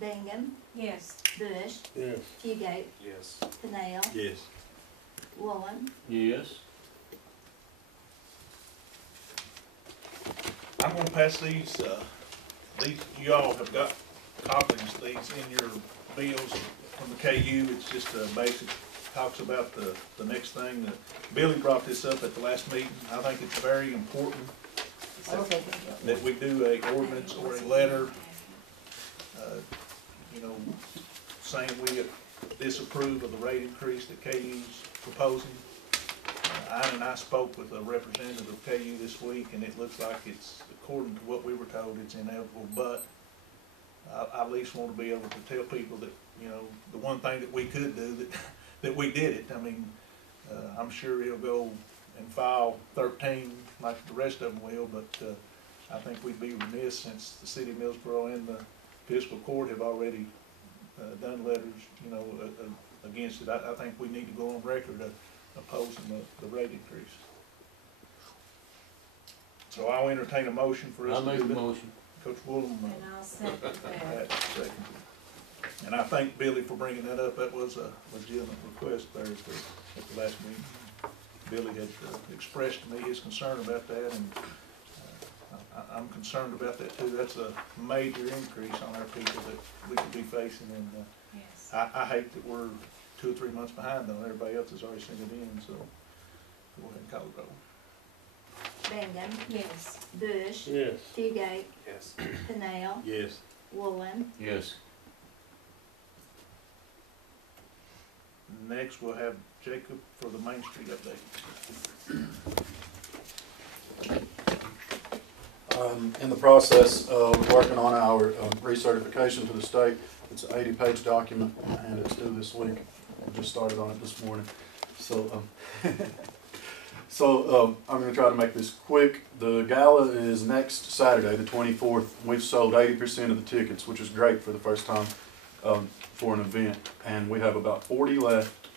Bingham, Yes. Bush, Yes. Fugate, Yes. Pineville, Yes. Woolen. Yes. I'm gonna pass these, you all have got copies of these in your bills from the KU. It's just a basic, talks about the next thing. Billy brought this up at the last meeting. I think it's very important that we do a ordinance or a letter, saying we disapprove of the rate increase that KU's proposing. Ian and I spoke with a representative of KU this week, and it looks like it's, according to what we were told, it's inevitable, but I at least want to be able to tell people that, the one thing that we could do, that we did it. I mean, I'm sure he'll go and file 13 like the rest of them will, but I think we'd be remiss, since the city of Millsboro and the fiscal court have already done letters, against it. I think we need to go on record opposing the rate increase. So I'll entertain a motion for us I'll to make do a that. motion. Coach Woolham. And I'll second that. Second. And I thank Billy for bringing that up. That was a legitimate request there at the last meeting. Billy had expressed to me his concern about that, and I'm concerned about that too. That's a major increase on our people that we could be facing, and Yes. I hate that we're 2 or 3 months behind though. Everybody else has already sent it in, so go ahead and call it roll. Bingham, Yes. Bush, Yes. Fugate, Yes. Pineville, Yes. Woolen. Yes. Next, we'll have Jacob for the Main Street update. In the process of working on our recertification to the state. It's an 80-page document, and it's due this week. We just started on it this morning. So, I'm going to try to make this quick. The gala is next Saturday, the 24th. We've sold 80% of the tickets, which is great for the first time for an event, and we have about 40 left.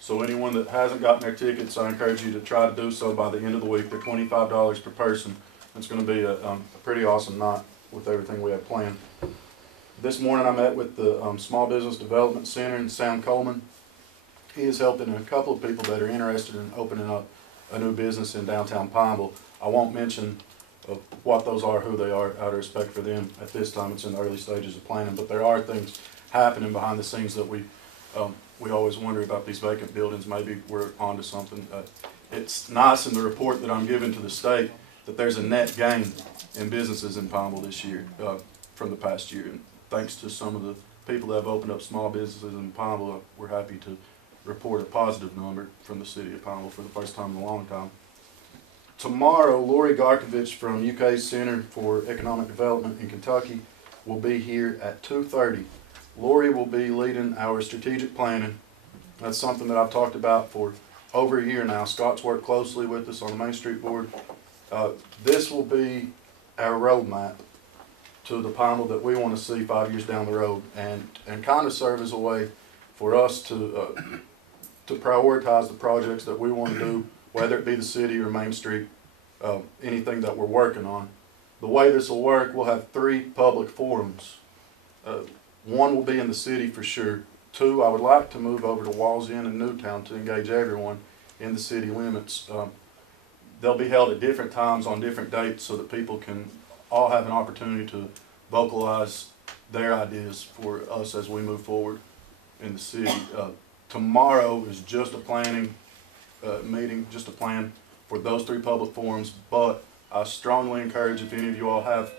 So anyone that hasn't gotten their tickets, I encourage you to try to do so by the end of the week. They're $25 per person. It's going to be a pretty awesome night with everything we have planned. This morning I met with the Small Business Development Center in Sam Coleman. He is helping a couple of people that are interested in opening up a new business in downtown Pineville. I won't mention what those are, who they are, out of respect for them at this time. It's in the early stages of planning, but there are things happening behind the scenes that we always wonder about these vacant buildings. Maybe we're onto something. It's nice in the report that I'm giving to the state that there's a net gain in businesses in Pineville this year from the past year. And thanks to some of the people that have opened up small businesses in Pineville, we're happy to report a positive number from the city of Pineville for the first time in a long time. Tomorrow, Lori Garkovich from UK Center for Economic Development in Kentucky will be here at 2:30. Lori will be leading our strategic planning. That's something that I've talked about for over a year now. Scott's worked closely with us on the Main Street Board. This will be our roadmap to the Pineville that we want to see 5 years down the road, and kind of serve as a way for us to prioritize the projects that we want to do, whether it be the city or Main Street, anything that we're working on. The way this will work, we'll have 3 public forums. One will be in the city for sure. 2, I would like to move over to Walls End and Newtown to engage everyone in the city limits. They'll be held at different times on different dates so that people can all have an opportunity to vocalize their ideas for us as we move forward in the city. Tomorrow is just a planning meeting, just a plan for those 3 public forums, but I strongly encourage, if any of you all have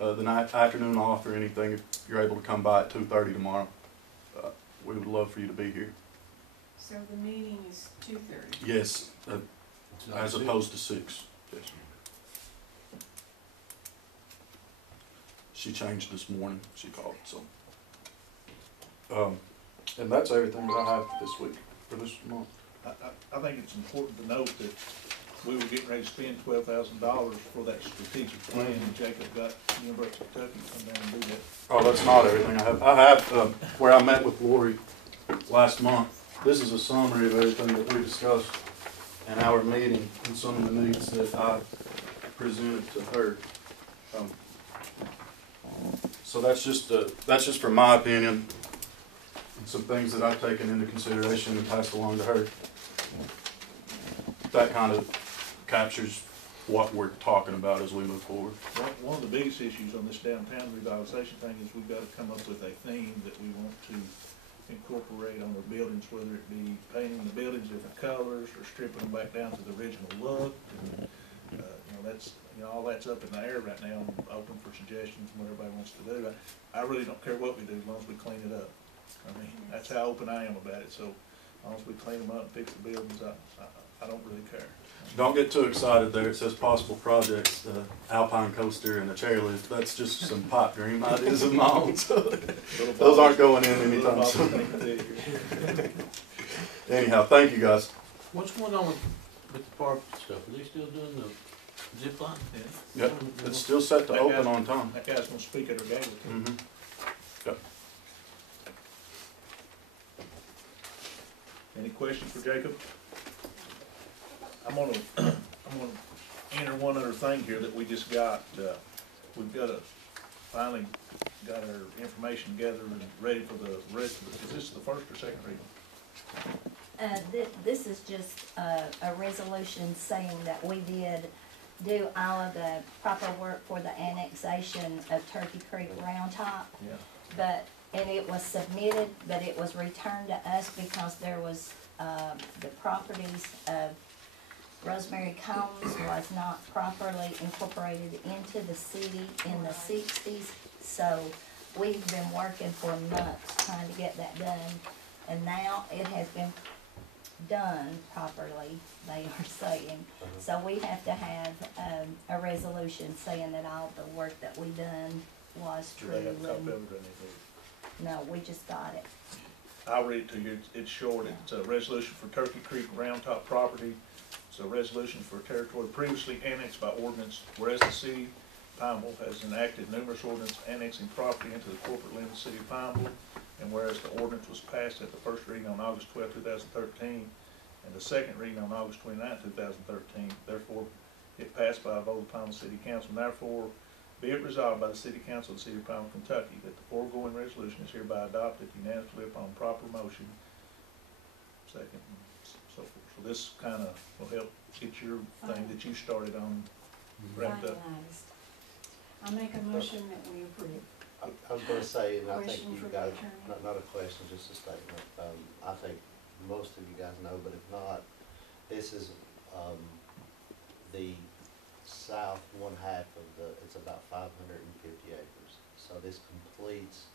the afternoon off or anything, if you're able to come by at 2:30 tomorrow. We would love for you to be here. So the meeting is 2:30. Yes, as opposed to 6. Yes. She changed this morning, she called, so. And that's everything that I have for this week, for this month. I think it's important to note that we were getting ready to spend $12,000 for that strategic plan, and Jacob got University of Kentucky to come down and do that. Oh, that's not everything I have. I have where I met with Lori last month. This is a summary of everything that we discussed in our meeting and some of the needs that I presented to her. So that's just from my opinion, and some things that I've taken into consideration and passed along to her. That kind of captures what we're talking about as we move forward. One of the biggest issues on this downtown revitalization thing is we've got to come up with a theme that we want to incorporate on our buildings, whether it be painting the buildings different colors or stripping them back down to the original look. And, all that's up in the air right now. I'm open for suggestions and what everybody wants to do. I really don't care what we do as long as we clean it up. I mean, that's how open I am about it. So as long as we clean them up and fix the buildings, I don't really care. Don't get too excited there. It says possible projects, the Alpine coaster and the chairlift. That's just some pipe dream ideas of my own. So those aren't going in anytime soon. Anyhow, thank you guys. What's going on with the park stuff? Are they still doing the zip line? Yeah. Yep, it's still set to open on time. That guy's gonna speak at our game. Mm-hmm. Yep. Any questions for Jacob? I'm gonna enter one other thing here that we just got. We've got finally got our information together and ready for the rest of it. Is this the first or second reading? This is just a resolution saying that we did do all of the proper work for the annexation of Turkey Creek Round Top. Yeah. And it was submitted, but it was returned to us because there was, the properties of Rosemary Combs was not properly incorporated into the city in the 60s. So we've been working for months trying to get that done. And now it has been done properly, they are saying. So we have to have a resolution saying that all the work that we done was Do true. they have a copy of And it or anything? no, we just got it. I'll read it to you. It's short. It's a resolution for Turkey Creek Round Top property. It's a resolution for territory previously annexed by ordinance, whereas the city of Pineville has enacted numerous ordinances annexing property into the corporate limits of the city of Pineville, and whereas the ordinance was passed at the first reading on August 12, 2013, and the second reading on August 29, 2013, therefore it passed by a vote of the Pineville City Council, and therefore be it resolved by the City Council of the City of Pineville, Kentucky, that the foregoing resolution is hereby adopted unanimously upon proper motion. Second, and so forth. So this kind of will help get your thing that you started on wrapped up. Finalized. I make a motion that we approve. I was gonna say, and I think Question you for the guys, attorney. not a question, just a statement. I think most of you guys know, but if not, this is, the south one half of it's about 550 acres. So this completes,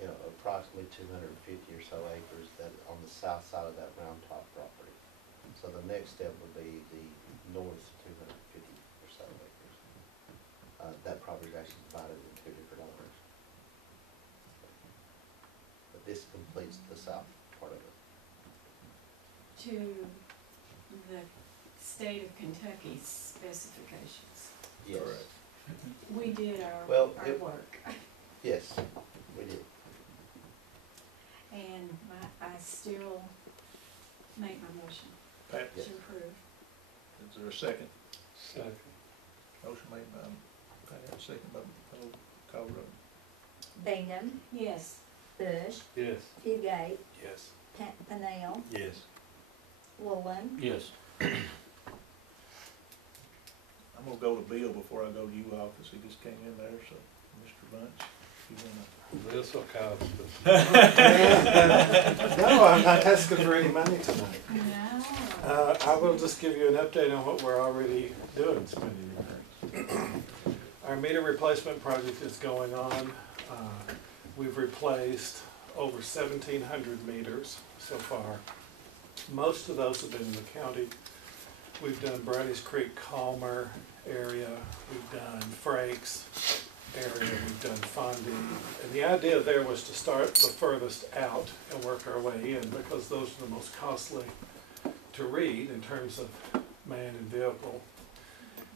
approximately 250 or so acres that on the south side of that Round Top property. So the next step would be the north 250 or so acres. That property is actually divided into two different owners. But this completes the south part of it. To the state of Kentucky's specifications. Yes. Correct. We did our Well, work. Yes, we did. And I still make my motion Pat, Yes. to approve. is there a second? Second. Motion made by Pat, second by Call Road. Bingham, Yes. Bush, Yes. Fugate, Yes. Pineville, Yes. Woolen. Yes. I'm gonna go to Bill before I go to you all, because he just came in there, so, Mr. Bunch, if you wanna. This will cost us. No, I'm not asking for any money tonight. No. I will just give you an update on what we're already doing, spending your money. Our meter replacement project is going on. We've replaced over 1,700 meters so far. Most of those have been in the county. We've done Brady's Creek, Calmer area. We've done Frakes area. We've done Fondy. And the idea there was to start the furthest out and work our way in, because those are the most costly to read in terms of man and vehicle.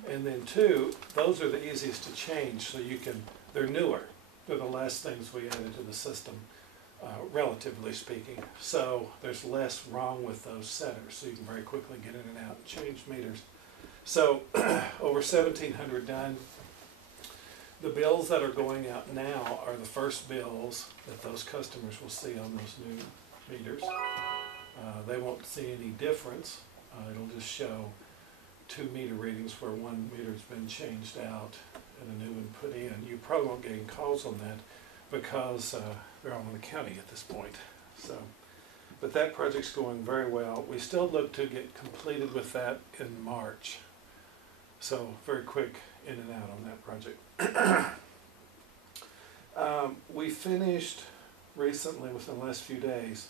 And then two, those are the easiest to change, so they're newer. They're the last things we added to the system, relatively speaking. So there's less wrong with those setters, so you can very quickly get in and out and change meters. So over 1,700 done. The bills that are going out now are the first bills that those customers will see on those new meters. They won't see any difference. It'll just show 2 meter readings where 1 meter's been changed out and a new one put in. You probably won't get any calls on that because they're all in the county at this point. So, but that project's going very well. We still look to get completed with that in March. So very quick in and out on that project. We finished recently, within the last few days,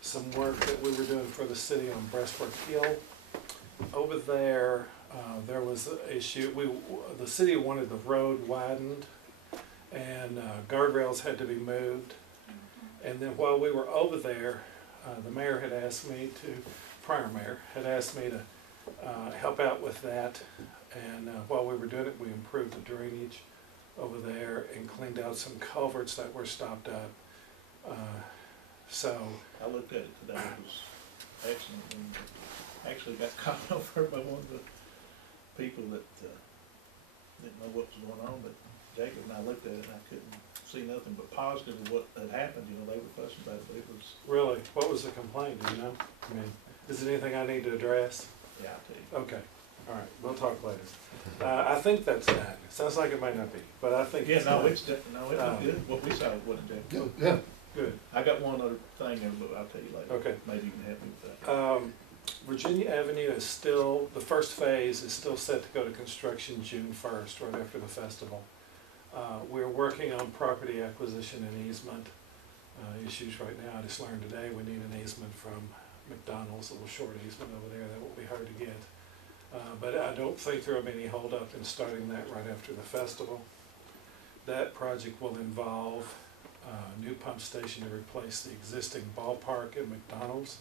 some work that we were doing for the city on Breastwork Hill. Over there, there was an issue. The city wanted the road widened and guardrails had to be moved. And then while we were over there, the mayor had asked me to, prior mayor, had asked me to help out with that. And while we were doing it, we improved the drainage over there and cleaned out some culverts that were stopped up. So I looked at it today, it was excellent, and actually got caught over by one of the people that didn't know what was going on, but Jacob and I looked at it and I couldn't see nothing but positive of what had happened. You know, they were fussing about it, but it was, really, what was the complaint, do you know? I mean, is there anything I need to address? yeah, I'll tell you. Okay, all right, we'll talk later. I think that's that. Sounds like it might not be, but I think Yeah, it's no, done. it was good, what we saw wasn't Jacob. Yeah, Good. I got one other thing, but I'll tell you later. Okay. Maybe you can help me with that. Virginia Avenue is still, the first phase is still set to go to construction June 1st, right after the festival. We're working on property acquisition and easement issues right now. I just learned today we need an easement from McDonald's, a little short easement over there. That will be hard to get. But I don't think there will be any holdup in starting that right after the festival. That project will involve a new pump station to replace the existing ballpark at McDonald's.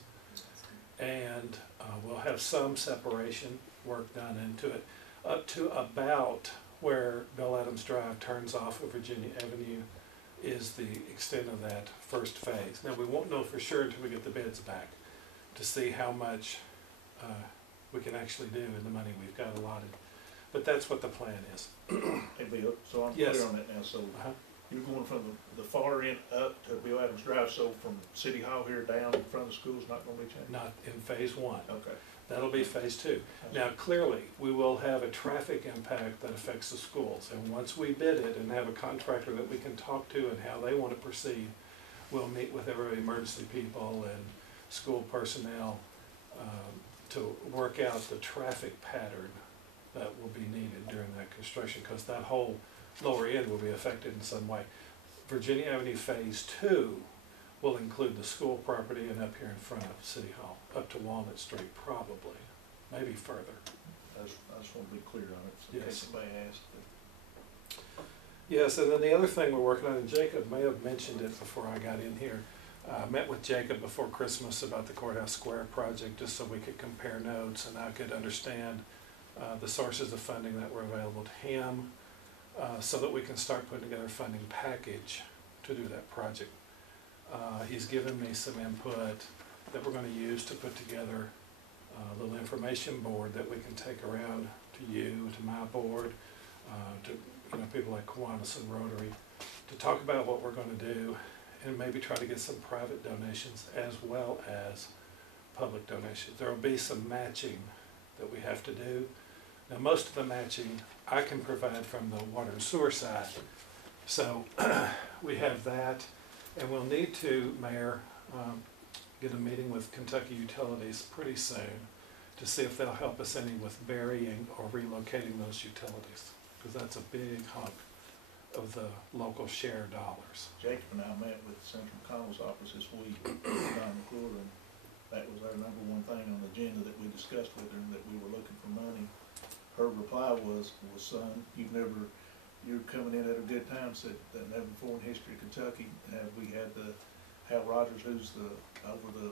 And we'll have some separation work done into it, up to about where Bill Adams Drive turns off of Virginia Avenue is the extent of that first phase. Now, we won't know for sure until we get the bids back to see how much we can actually do in the money we've got allotted. But that's what the plan is. Hey, Bill, so I'm Yes. clear on that now, so Uh-huh. you're going from the far end up to Bill Adams Drive, so from City Hall here down in front of the school's not gonna be changed? Not in phase 1. Okay. That'll be phase 2. Now, clearly, we will have a traffic impact that affects the schools. And once we bid it and have a contractor that we can talk to and how they want to proceed, we'll meet with every emergency people and school personnel to work out the traffic pattern that will be needed during that construction, because that whole lower end will be affected in some way. Virginia Avenue Phase 2 will include the school property and up here in front of City Hall, up to Walnut Street probably, maybe further. I just want to be clear on it, so in Yes. case somebody asks. Yes, and then the other thing we're working on, and Jacob may have mentioned it before I got in here, met with Jacob before Christmas about the Courthouse Square project, just so we could compare notes and I could understand the sources of funding that were available to him, so that we can start putting together a funding package to do that project. He's given me some input that we're gonna use to put together a little information board that we can take around to you, to my board, to people like Kiwanis and Rotary, to talk about what we're gonna do and maybe try to get some private donations as well as public donations. There will be some matching that we have to do. Now, most of the matching I can provide from the water and sewer side. So we have that, and we'll need to, Mayor, get a meeting with Kentucky Utilities pretty soon to see if they'll help us any with burying or relocating those utilities, because that's a big hunk of the local share dollars. Jacob and I met with Central Connell's office this week, Don McClure, and that was our number one thing on the agenda that we discussed with her, and that we were looking for money. Her reply was, son, you're coming in at a good time, said that never before in history of Kentucky have we had Hal Rogers, who's over the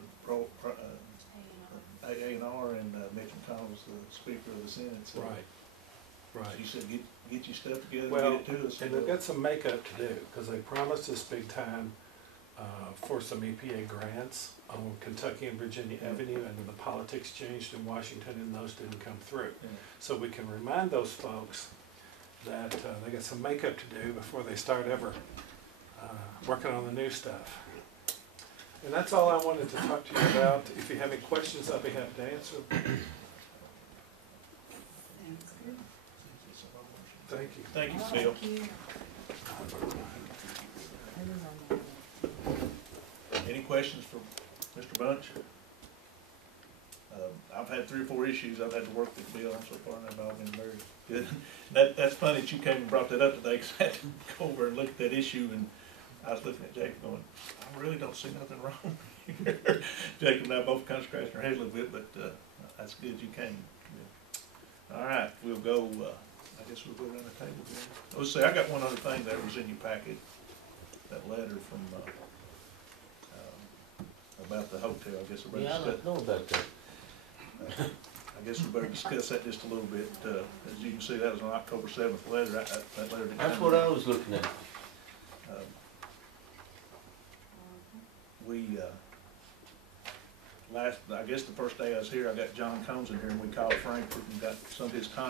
A&R, and Mitch McConnell's the Speaker of the Senate. So Right. she said, get your stuff together Well, and get it to us. and they've got some makeup to do, because they promised us big time for some EPA grants on Kentucky and Virginia Avenue, and then the politics changed in Washington and those didn't come through. Yeah. So we can remind those folks that they got some makeup to do before they start ever working on the new stuff. And that's all I wanted to talk to you about. If you have any questions, I'll be happy to answer. Sounds good. Thank you. Thank you, Phil. Any questions for Mr. Bunch? I've had 3 or 4 issues I've had to work with Bill on so far, and they've all been very good. That's funny that you came and brought that up today, because I had to go over and look at that issue, and I was looking at Jacob going, I really don't see nothing wrong here. Jacob and I both kind of scratched our heads a little bit, but that's good you came. Yeah. All right, we'll go, I guess we'll go around the table again. Let's see, I got one other thing that was in your packet, that letter from, about the hotel, I guess we're Yeah, I don't know about that. I guess we better discuss that just a little bit. As you can see, that was on October 7th letter. That letter didn't That's come what in. I was looking at. We, I guess the first day I was here, I got John Combs in here, and we called Frankfurt and got some of his contacts